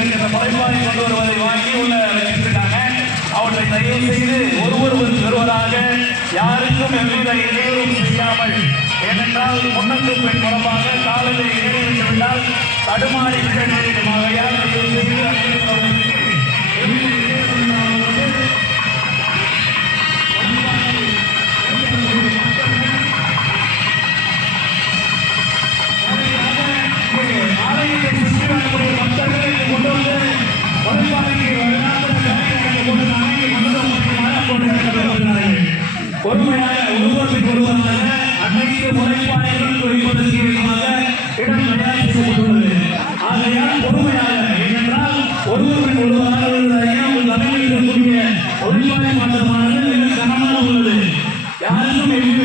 கொடுக்கின்ற படைப்பாளி கொண்டு வருவதை வாங்கி உள்ள வச்சிருக்காங்க அவற்றை தயவு செய்து ஒருவர் பெறுவதாக யாருக்கும் எவ்வித இடையூறும் ஏனென்றால் முன்னக்கு பெண் மூலமாக காலத்தை இடைவெளிவிட்டால் தடுமாறி விட முடியும் ஆகையால் தயவு மண்டபமானது கனமாக உள்ளது. யாருக்கும் எதிர்ப்பு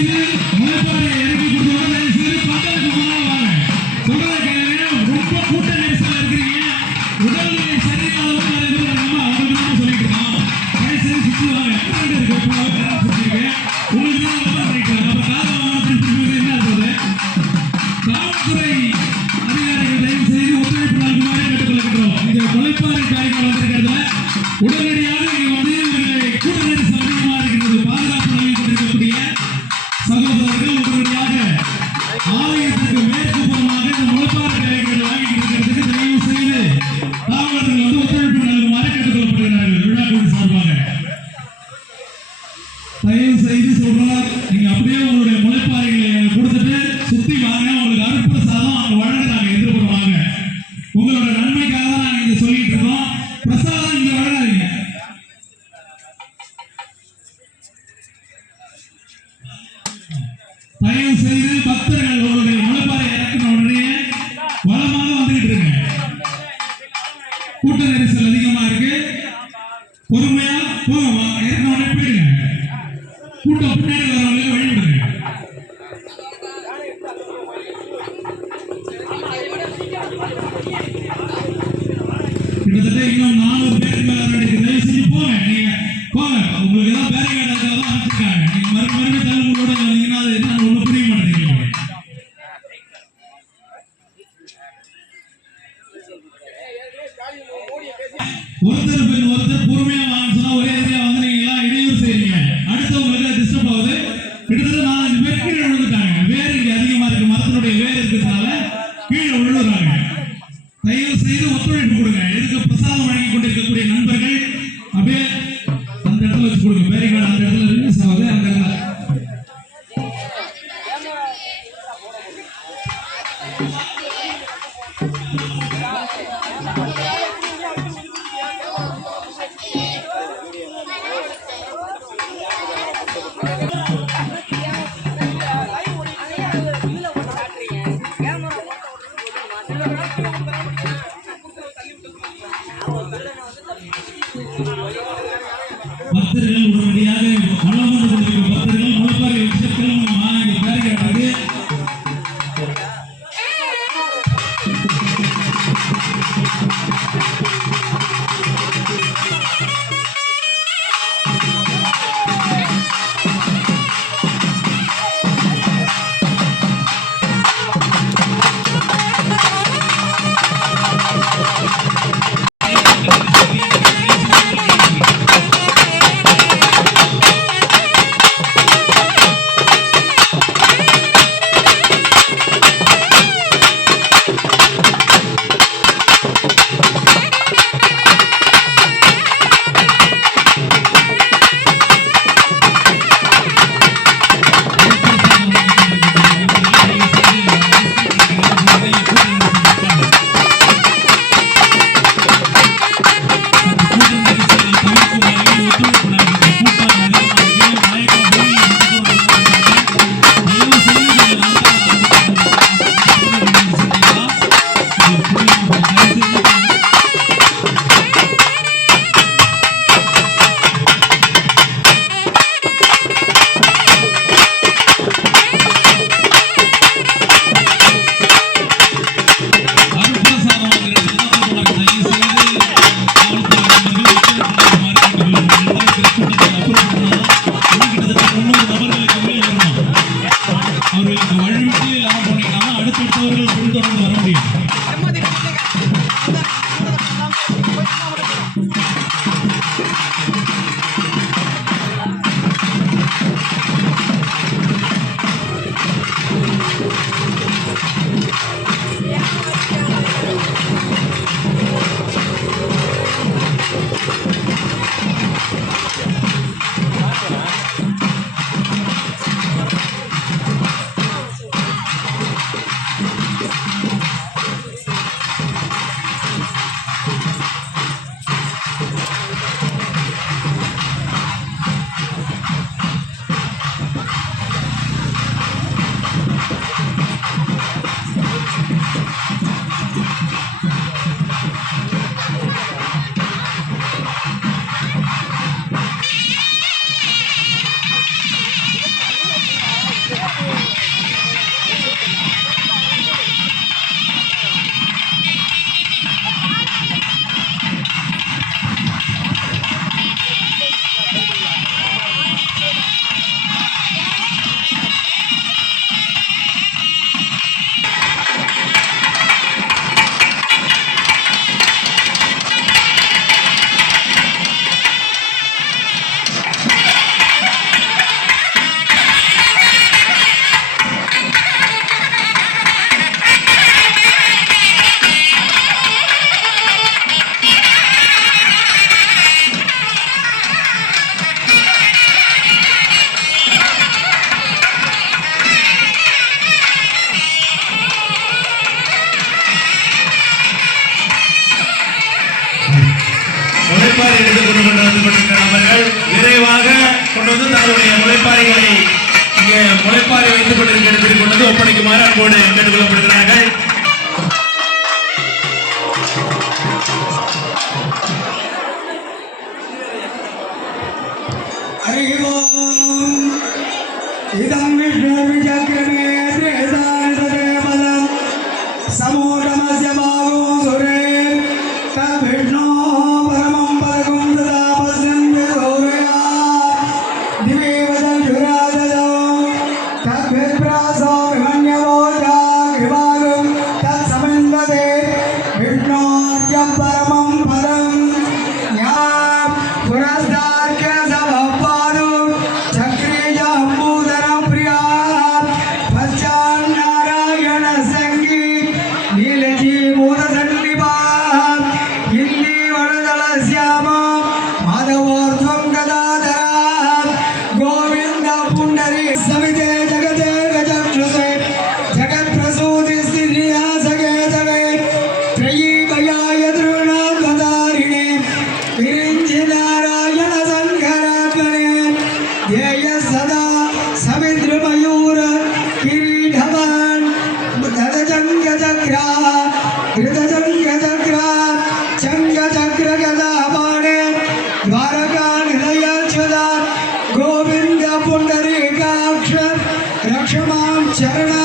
Mwen செய்து ஒத்துழைப்பு கொடுங்க. எதுக்கு பிரசாதம் வழங்கி கொண்டிருக்கக்கூடிய நண்பர்கள் இருக்கின்ற நபர்கள் விரைவாக கொண்டு வந்து தங்களுடைய முளைப்பாறைகளை இங்கே முளைப்பாறை வைத்துக் கொண்டிருக்கிற இடத்தில் கொண்டு வந்து ஒப்படைக்குமாறு அன்போடு கேட்டுக்கொள்ளப்படுகிறார்கள். இதம் விஷ்ணு விஜக்கிரமே சமூகமஸ்ய గోవింద పుండరీకాక్ష రక్షమాం చరణ.